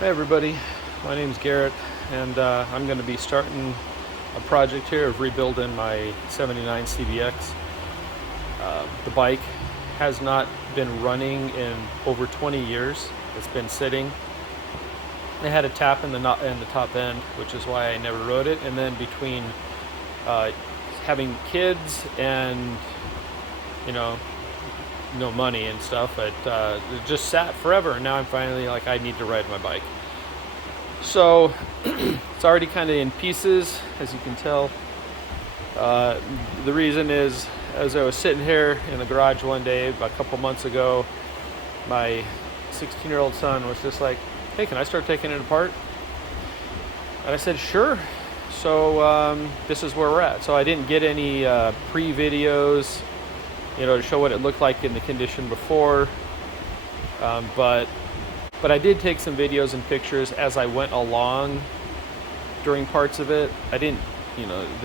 Hey everybody, my name's Garrett, and I'm going to be starting a project here of rebuilding my '79 CBX. The bike has not been running in over 20 years. It's been sitting. It had a tap in the top end, which is why I never rode it. And then between uh, having kids and you know no money and stuff, it just sat forever. And now I'm finally like, I need to ride my bike. So it's already kind of in pieces, as you can tell. The reason is, as I was sitting here in the garage one day a couple months ago, my 16-year-old son was just like, hey, can I start taking it apart? And I said, sure. So this is where we're at. So I didn't get any pre-videos, to show what it looked like in the condition before. But I did take some videos and pictures as I went along during parts of it. I didn't,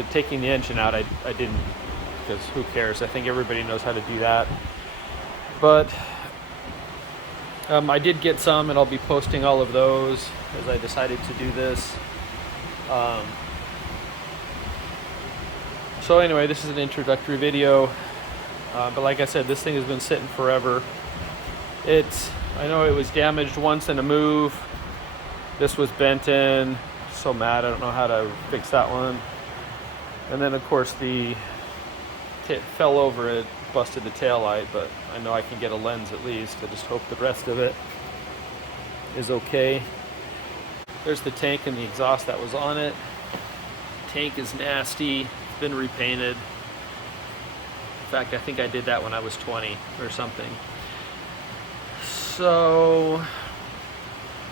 taking the engine out, I didn't, because who cares? I think everybody knows how to do that. But I did get some, and I'll be posting all of those as I decided to do this. So anyway, this is an introductory video. But like I said, this thing has been sitting forever. I know it was damaged once in a move. This was bent in. So mad, I don't know how to fix that one. And then of course it fell over, it busted the tail light, but I know I can get a lens at least. I just hope the rest of it is okay. There's the tank and the exhaust that was on it. Tank is nasty, it's been repainted. In fact, I think I did that when I was 20 or something. So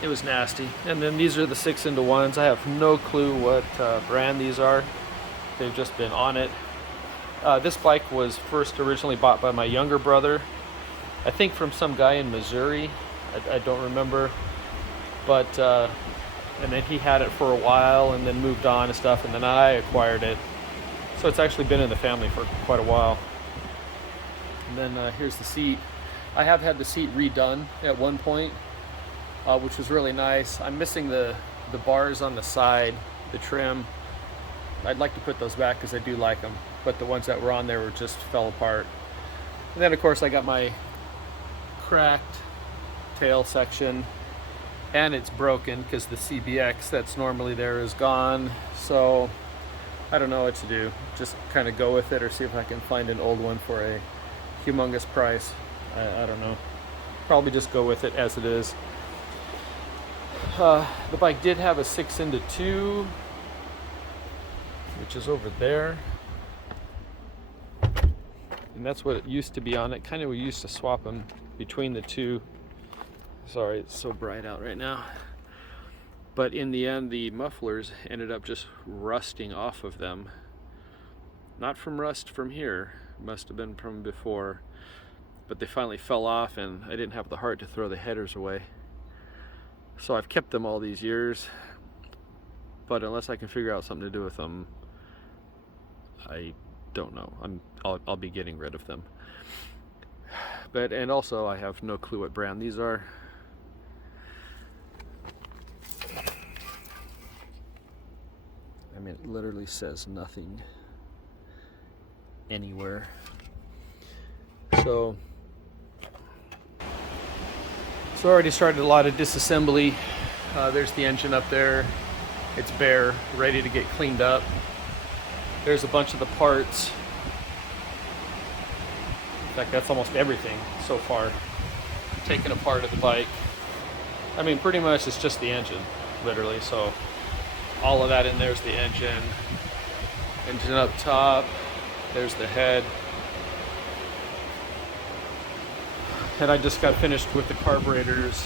it was nasty. And then these are the 6-into-1s. I have no clue what brand these are. They've just been on it. This bike was first originally bought by my younger brother, I think from some guy in Missouri. I don't remember. But and then he had it for a while and then moved on and stuff, and then I acquired it. So it's actually been in the family for quite a while. And then here's the seat. I have had the seat redone at one point, which was really nice. I'm missing the bars on the side, the trim. I'd like to put those back because I do like them, but the ones that were on there just fell apart. And then of course I got my cracked tail section, and it's broken because the CBX that's normally there is gone. So I don't know what to do. Just kind of go with it, or see if I can find an old one for a humongous price. I don't know. Probably just go with it as it is. The bike did have a 6-into-2, which is over there, and that's what it used to be on it. Kind of, we used to swap them between the two. Sorry, it's so bright out right now. But in the end, the mufflers ended up just rusting off of them. Not from rust from here, must have been from before. But they finally fell off, and I didn't have the heart to throw the headers away. So I've kept them all these years, but unless I can figure out something to do with them, I don't know. I'll be getting rid of them. And also I have no clue what brand these are. I mean, it literally says nothing anywhere. So I already started a lot of disassembly. There's the engine up there. It's bare, ready to get cleaned up. There's a bunch of the parts. In fact, that's almost everything so far. Taken apart of the bike. I mean, pretty much it's just the engine, literally. So all of that in there's the engine. Engine up top. There's the head. And I just got finished with the carburetors.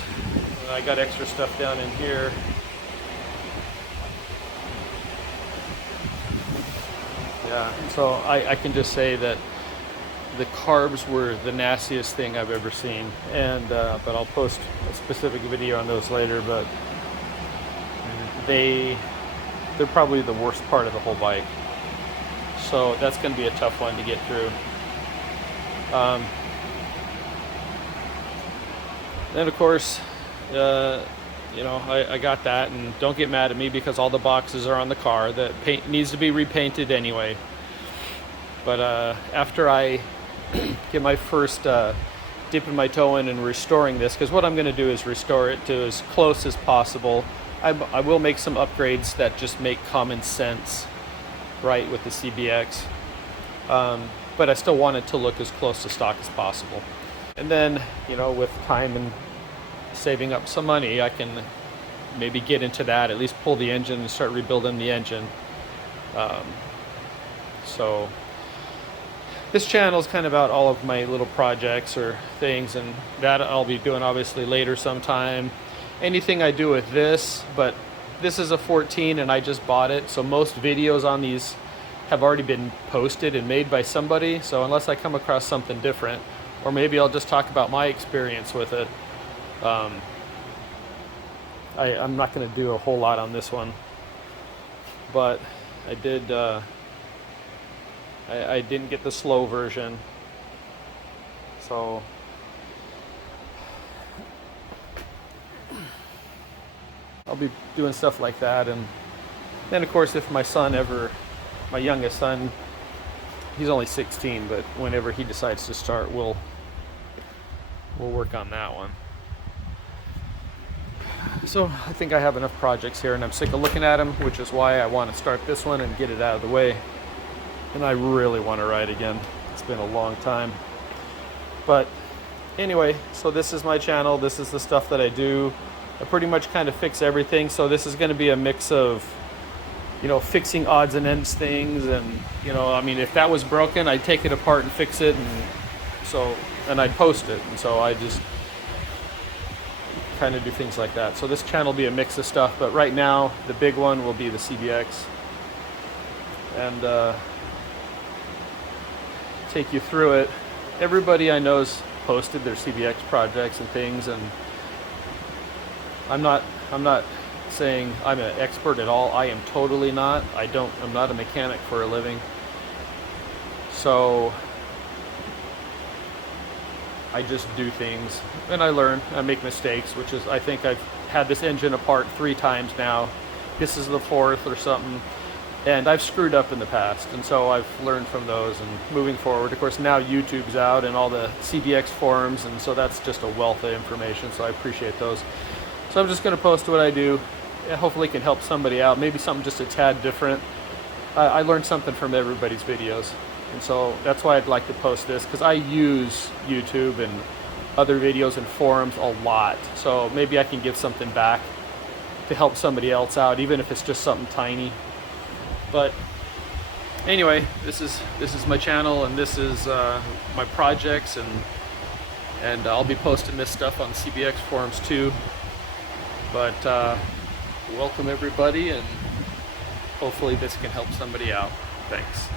And I got extra stuff down in here. Yeah, so I can just say that the carbs were the nastiest thing I've ever seen. And but I'll post a specific video on those later. But they're probably the worst part of the whole bike. So that's going to be a tough one to get through. Then of course, you know, I got that, and don't get mad at me because all the boxes are on the car. The paint needs to be repainted anyway. But after I get my first dipping my toe in and restoring this, because what I'm going to do is restore it to as close as possible. I will make some upgrades that just make common sense, right, with the CBX. But I still want it to look as close to stock as possible. And then, you know, with time and saving up some money, I can maybe get into that, at least pull the engine and start rebuilding the engine. So this channel is kind of about all of my little projects or things, and that I'll be doing obviously later sometime. Anything I do with this, but this is a 14 and I just bought it, so most videos on these have already been posted and made by somebody. So unless I come across something different, or maybe I'll just talk about my experience with it, I'm not going to do a whole lot on this one. But I did I didn't get the slow version, so I'll be doing stuff like that. And then of course, if my youngest son, he's only 16, but whenever he decides to start, we'll work on that one. So I think I have enough projects here, and I'm sick of looking at them, which is why I want to start this one and get it out of the way. And I really want to ride again. It's been a long time. But anyway, so this is my channel. This is the stuff that I do. I pretty much kind of fix everything. So this is going to be a mix of, you know, fixing odds and ends things. And, you know, I mean, if that was broken, I'd take it apart and fix it. And I'd post it. And so I just kind of do things like that. So this channel will be a mix of stuff. But right now, the big one will be the CBX. And take you through it. Everybody I know's posted their CBX projects and things, and I'm not saying I'm an expert at all. I am totally not. I'm not a mechanic for a living. So I just do things and I learn. I make mistakes, which is, I think I've had this engine apart 3 times now. This is the 4th or something. And I've screwed up in the past, and so I've learned from those. And moving forward, of course, now YouTube's out and all the CBX forums, and so that's just a wealth of information, so I appreciate those. So I'm just going to post what I do. Hopefully it can help somebody out, maybe something just a tad different. I learned something from everybody's videos, and so that's why I'd like to post this, because I use YouTube and other videos and forums a lot. So maybe I can give something back to help somebody else out, even if it's just something tiny. But anyway, this is my channel, and this is my projects, and I'll be posting this stuff on CBX forums too. But welcome everybody, and hopefully this can help somebody out. Thanks.